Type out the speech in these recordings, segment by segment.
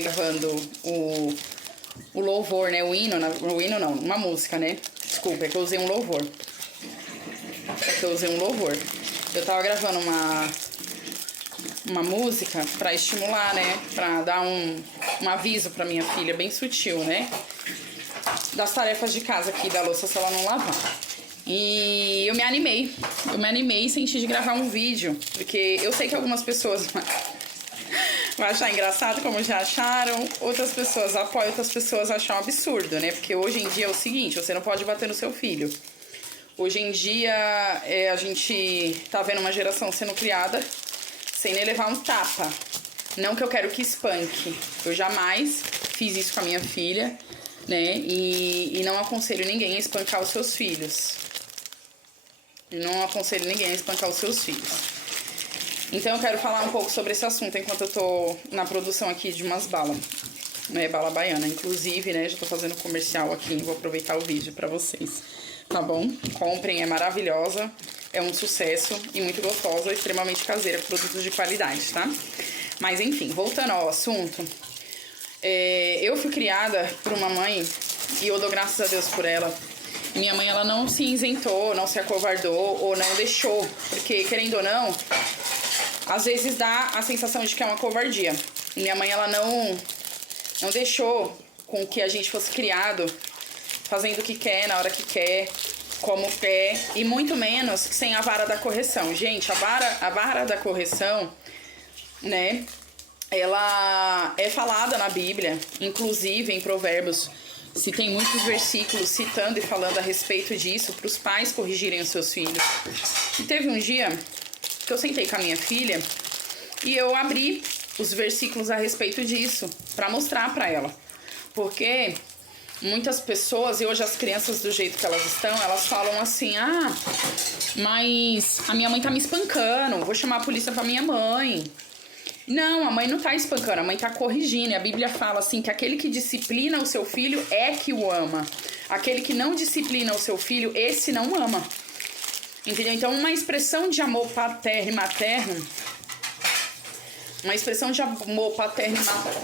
Gravando o louvor, né? O hino não, uma música, né? Desculpa, é que eu usei um louvor. Eu tava gravando uma música pra estimular, né? Pra dar um aviso pra minha filha, bem sutil, né? Das tarefas de casa aqui, da louça se ela não lavar. E eu me animei e senti de gravar um vídeo, porque eu sei que algumas pessoas vão achar engraçado, como já acharam, outras pessoas apoiam, outras pessoas acham um absurdo, né? Porque hoje em dia é o seguinte, você não pode bater no seu filho. Hoje em dia a gente tá vendo uma geração sendo criada sem nem levar um tapa. Não que eu quero que espanque, eu jamais fiz isso com a minha filha, né? E não aconselho ninguém a espancar os seus filhos. Então eu quero falar um pouco sobre esse assunto enquanto eu tô na produção aqui de umas balas, né, bala baiana. Inclusive, né, já tô fazendo comercial aqui, vou aproveitar o vídeo pra vocês, tá bom? Comprem, é maravilhosa, é um sucesso e muito gostosa, extremamente caseira, produtos de qualidade, tá? Mas enfim, voltando ao assunto, eu fui criada por uma mãe e eu dou graças a Deus por ela. Minha mãe, ela não se isentou, não se acovardou ou não deixou, porque querendo ou não, às vezes dá a sensação de que é uma covardia. E minha mãe, ela não deixou com que a gente fosse criado fazendo o que quer, na hora que quer, como quer, e muito menos sem a vara da correção. Gente, a vara da correção, né, ela é falada na Bíblia, inclusive em Provérbios. Se tem muitos versículos citando e falando a respeito disso, para os pais corrigirem os seus filhos. E teve um dia que eu sentei com a minha filha e eu abri os versículos a respeito disso para mostrar para ela, porque muitas pessoas, e hoje as crianças do jeito que elas estão, elas falam assim: ah, mas a minha mãe tá me espancando, vou chamar a polícia pra minha mãe. Não, a mãe não tá espancando, a mãe tá corrigindo. E a Bíblia fala assim que aquele que disciplina o seu filho é que o ama. Aquele que não disciplina o seu filho, esse não ama. Entendeu? Então, uma expressão de amor paterno e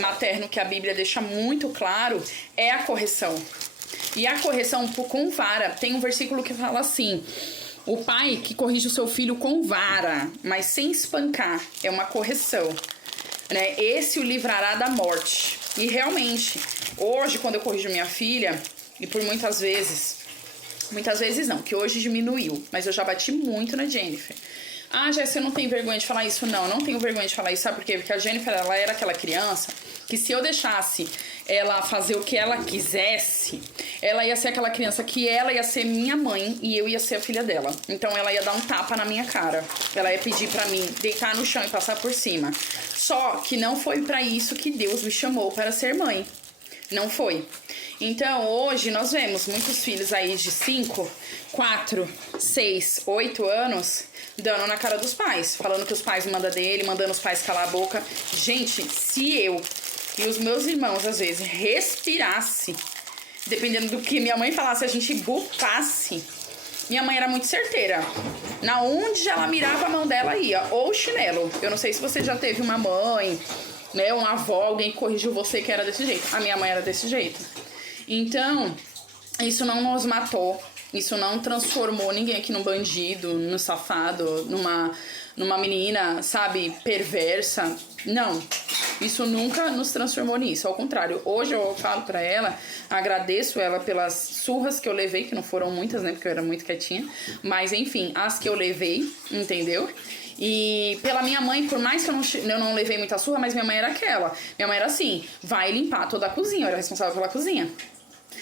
materno, que a Bíblia deixa muito claro, é a correção. E a correção com vara, tem um versículo que fala assim: o pai que corrige o seu filho com vara, mas sem espancar, é uma correção, né? Esse o livrará da morte. E realmente, hoje, quando eu corrijo minha filha, e por muitas vezes não, que hoje diminuiu, mas eu já bati muito na Jennifer. Ah, Jéssica, você não tem vergonha de falar isso? Não tenho vergonha de falar isso, sabe por quê? Porque a Jennifer, ela era aquela criança que, se eu deixasse ela fazer o que ela quisesse, ela ia ser aquela criança que ela ia ser minha mãe e eu ia ser a filha dela. Então ela ia dar um tapa na minha cara, ela ia pedir pra mim deitar no chão e passar por cima. Só que não foi pra isso que Deus me chamou, para ser mãe. Não foi. Então, hoje nós vemos muitos filhos aí de 5, 4, 6, 8 anos dando na cara dos pais, falando que os pais mandam dele, mandando os pais calar a boca. Gente, se eu e os meus irmãos, às vezes, respirasse, dependendo do que minha mãe falasse, a gente bufasse, minha mãe era muito certeira. Na onde ela mirava, a mão dela ia, ou o chinelo. Eu não sei se você já teve uma mãe, né, uma avó, alguém que corrigiu você que era desse jeito. A minha mãe era desse jeito. Então, isso não nos matou, isso não transformou ninguém aqui num bandido, num safado, numa menina, sabe, perversa. Não, isso nunca nos transformou nisso. Ao contrário, hoje eu falo pra ela, agradeço ela pelas surras que eu levei, que não foram muitas, né, porque eu era muito quietinha. Mas, enfim, as que eu levei, entendeu? E pela minha mãe, por mais que eu não levei muita surra, mas minha mãe era aquela. Minha mãe era assim: vai limpar toda a cozinha, eu era responsável pela cozinha.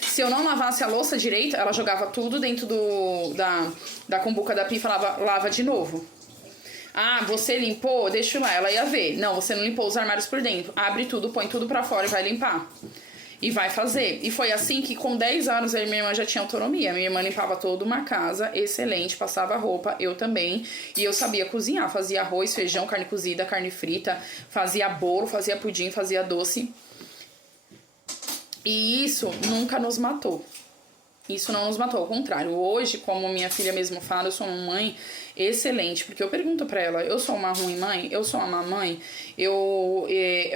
Se eu não lavasse a louça direito, ela jogava tudo dentro da cumbuca da pia e falava: lava de novo. Ah, você limpou? Deixa lá, ela ia ver. Não, você não limpou os armários por dentro. Abre tudo, põe tudo pra fora e vai limpar. E vai fazer. E foi assim que com 10 anos a minha irmã já tinha autonomia. Minha irmã limpava toda uma casa, excelente, passava roupa, eu também. E eu sabia cozinhar, fazia arroz, feijão, carne cozida, carne frita, fazia bolo, fazia pudim, fazia doce. E isso nunca nos matou. Isso não nos matou, ao contrário. Hoje, como minha filha mesmo fala, eu sou uma mãe excelente, porque eu pergunto pra ela, eu sou uma ruim mãe? Eu sou uma má mãe?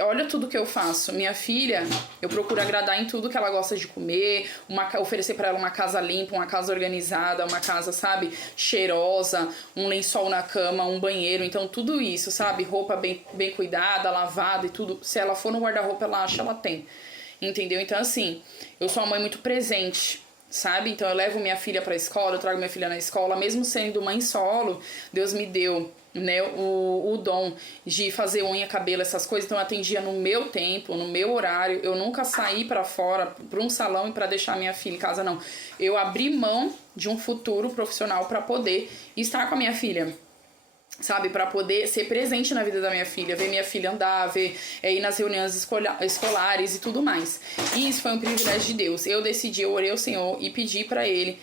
Olha tudo que eu faço. Minha filha, eu procuro agradar em tudo que ela gosta de comer, oferecer pra ela uma casa limpa, uma casa organizada, uma casa, sabe, cheirosa, um lençol na cama, um banheiro, então tudo isso, sabe, roupa bem cuidada, lavada e tudo. Se ela for no guarda-roupa, ela acha, ela tem. Entendeu? Então, assim, eu sou uma mãe muito presente, sabe? Então eu levo minha filha pra escola, eu trago minha filha na escola, mesmo sendo mãe solo, Deus me deu, né, o dom de fazer unha, cabelo, essas coisas, então eu atendia no meu tempo, no meu horário, eu nunca saí pra fora, pra um salão e pra deixar minha filha em casa, não. Eu abri mão de um futuro profissional pra poder estar com a minha filha, sabe, para poder ser presente na vida da minha filha, ver minha filha andar, ir nas reuniões escolares e tudo mais. E isso foi um privilégio de Deus. Eu decidi, eu orei ao Senhor e pedi para ele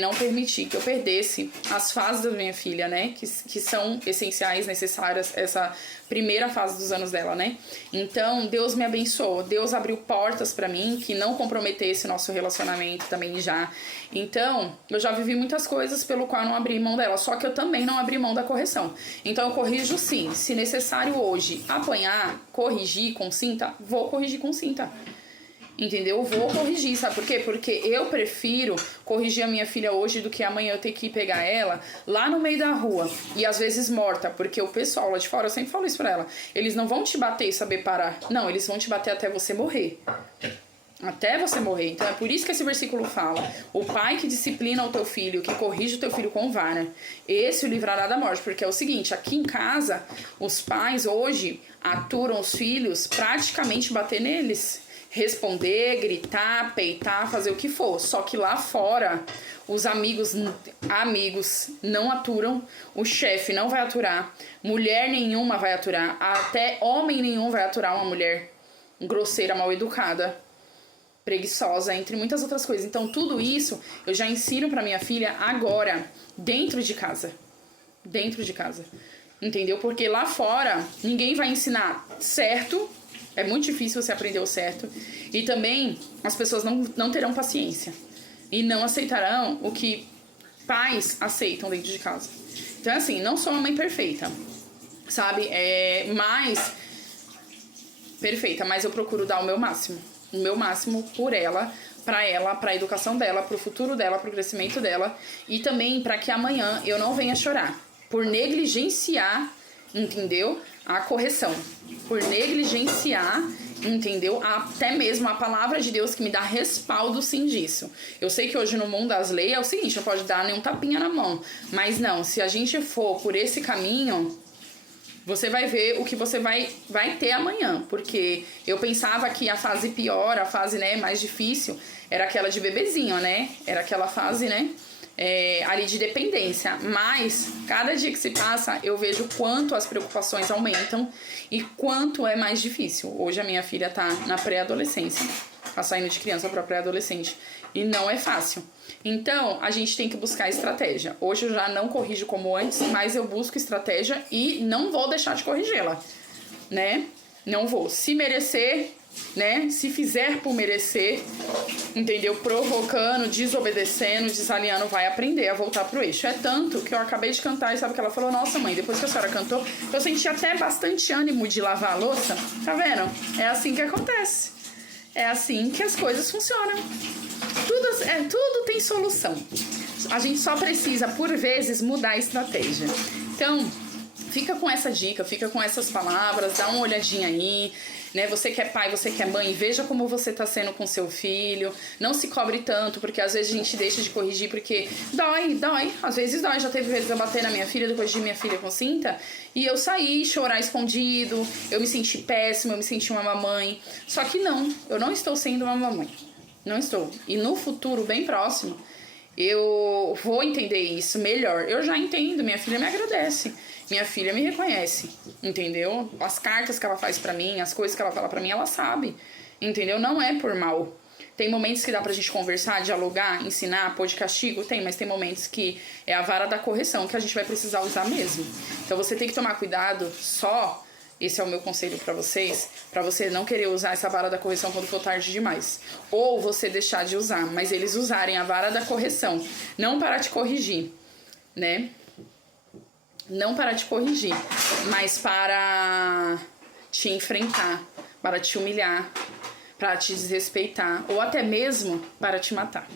não permitir que eu perdesse as fases da minha filha, né, que são essenciais, necessárias, essa primeira fase dos anos dela, né. Então, Deus me abençoou, Deus abriu portas pra mim que não comprometesse nosso relacionamento também já. Então, eu já vivi muitas coisas pelo qual eu não abri mão dela, só que eu também não abri mão da correção. Então, eu corrijo sim, se necessário hoje apanhar, corrigir com cinta, vou corrigir com cinta. Entendeu? Vou corrigir, sabe por quê? Porque eu prefiro corrigir a minha filha hoje do que amanhã eu ter que ir pegar ela lá no meio da rua e às vezes morta, porque o pessoal lá de fora, eu sempre falo isso pra ela, eles não vão te bater e saber parar, não, eles vão te bater até você morrer. Até você morrer. Então é por isso que esse versículo fala: o pai que disciplina o teu filho, que corrige o teu filho com vara, esse o livrará da morte. Porque é o seguinte, aqui em casa, os pais hoje aturam os filhos praticamente bater neles, responder, gritar, peitar, fazer o que for. Só que lá fora, os amigos não aturam, o chefe não vai aturar, mulher nenhuma vai aturar, até homem nenhum vai aturar uma mulher grosseira, mal educada, preguiçosa, entre muitas outras coisas. Então tudo isso eu já ensino pra minha filha agora, dentro de casa. Dentro de casa. Entendeu? Porque lá fora ninguém vai ensinar certo. É muito difícil você aprender o certo. E também as pessoas não terão paciência. E não aceitarão o que pais aceitam dentro de casa. Então assim, não sou uma mãe perfeita, sabe? Perfeita, mas eu procuro dar o meu máximo. O meu máximo por ela, pra educação dela, pro futuro dela, pro crescimento dela. E também pra que amanhã eu não venha chorar por negligenciar, entendeu? A correção. Por negligenciar, entendeu? Até mesmo a palavra de Deus que me dá respaldo sim disso. Eu sei que hoje no mundo das leis é o seguinte, não pode dar nenhum tapinha na mão. Mas não, se a gente for por esse caminho, você vai ver o que você vai ter amanhã. Porque eu pensava que a fase pior, a fase, né, mais difícil, era aquela de bebezinho, né? Era aquela fase, né, ali de dependência. Mas cada dia que se passa, eu vejo quanto as preocupações aumentam e quanto é mais difícil. Hoje a minha filha tá na pré-adolescência, tá saindo de criança para pré-adolescente, e não é fácil. Então, a gente tem que buscar estratégia. Hoje eu já não corrijo como antes, mas eu busco estratégia e não vou deixar de corrigi-la, né? Não vou. Se merecer, né? Se fizer por merecer, entendeu? Provocando, desobedecendo, desalinhando, vai aprender a voltar pro eixo. É tanto que eu acabei de cantar e sabe que ela falou: nossa, mãe, depois que a senhora cantou, eu senti até bastante ânimo de lavar a louça. Tá vendo? É assim que acontece. É assim que as coisas funcionam. Tudo tem solução. A gente só precisa, por vezes, mudar a estratégia. Então, fica com essa dica, fica com essas palavras, dá uma olhadinha aí, né? Você que é pai, você que é mãe, veja como você tá sendo com seu filho. Não se cobre tanto, porque às vezes a gente deixa de corrigir porque dói. Às vezes dói. Já teve vezes eu bater na minha filha, depois de minha filha com cinta, e eu saí, chorar escondido, eu me senti péssima, eu me senti uma mamãe. Só que não, eu não estou sendo uma mamãe. Não estou. E no futuro, bem próximo, eu vou entender isso melhor. Eu já entendo, minha filha me agradece. Minha filha me reconhece, entendeu? As cartas que ela faz pra mim, as coisas que ela fala pra mim, ela sabe, entendeu? Não é por mal. Tem momentos que dá pra gente conversar, dialogar, ensinar, pôr de castigo? Tem, mas tem momentos que é a vara da correção que a gente vai precisar usar mesmo. Então você tem que tomar cuidado só Esse é o meu conselho pra vocês, pra você não querer usar essa vara da correção quando for tarde demais. Ou você deixar de usar, mas eles usarem a vara da correção, não para te corrigir, né? Não para te corrigir, mas para te enfrentar, para te humilhar, para te desrespeitar, ou até mesmo para te matar.